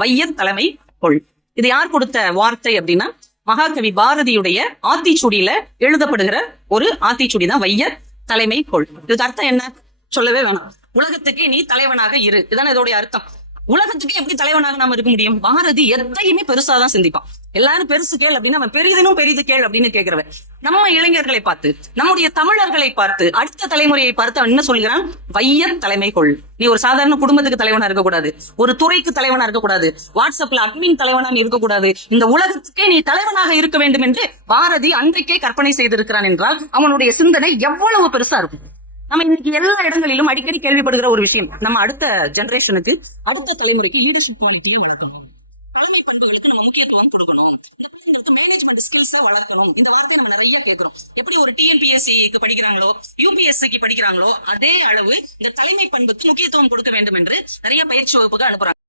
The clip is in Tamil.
வையத் தலைமை கொள். இது யார் கொடுத்த வார்த்தை அப்படின்னா மகாகவி பாரதியுடைய ஆத்திச்சூடியில எழுதப்படுகிற ஒரு ஆத்திச்சூடி தான் வையத் தலைமை கொள். இதுக்கு அர்த்தம் என்ன சொல்லவே வேணாம். உலகத்துக்கு நீ தலைவனாக இரு, இதுதானே இதோடைய அர்த்தம். உலகத்துக்கு எப்படி தலைவனாக நாம இருக்க முடியும்? பாரதி எதையுமே பெருசாதான் சிந்திப்பான். எல்லாரும் பெருசு கேள் அப்படின்னா அவன் பெரிதினும் பெரிது கேள் அப்படின்னு கேட்கிறவன். நம்ம இளைஞர்களை பார்த்து, நம்முடைய தமிழர்களை பார்த்து, அடுத்த தலைமுறையை பார்த்து அவன் என்ன சொல்கிறான்? வையத் தலைமை கொள். நீ ஒரு சாதாரண குடும்பத்துக்கு தலைவனா இருக்கக்கூடாது, ஒரு துறைக்கு தலைவனா இருக்கக்கூடாது, வாட்ஸ்அப்ல அட்மின் தலைவனா இருக்கக்கூடாது. இந்த உலகத்துக்கே நீ தலைவனாக இருக்க வேண்டும் என்று பாரதி அன்றைக்கே கற்பனை செய்திருக்கிறான் என்றால் அவனுடைய சிந்தனை எவ்வளவு பெருசா இருக்கும். நம்ம இன்னைக்கு எல்லா இடங்களிலும் அடிக்கடி கேள்விப்படுகிற ஒரு விஷயம், நம்ம அடுத்த ஜெனரேஷனுக்கு, அடுத்த தலைமுறைக்கு லீடர்ஷிப் குவாலிட்டியை வளர்க்கணும், தலைமை பண்புகளுக்கு நம்ம முக்கியத்துவம் கொடுக்கணும், இந்த பிள்ளைங்களுக்கு மேனேஜ்மெண்ட் ஸ்கில்ஸை வளர்க்கணும். இந்த வார்த்தையை நம்ம நிறைய கேட்கிறோம். எப்படி ஒரு டிஎன்பிஎஸ்சிக்கு படிக்கிறாங்களோ, யூபிஎஸ்சிக்கு படிக்கிறாங்களோ, அதே அளவு இந்த தலைமை பண்புக்கு முக்கியத்துவம் கொடுக்க வேண்டும் என்று நிறைய பயிற்சி வகுப்புகள் அனுப்புறாங்க.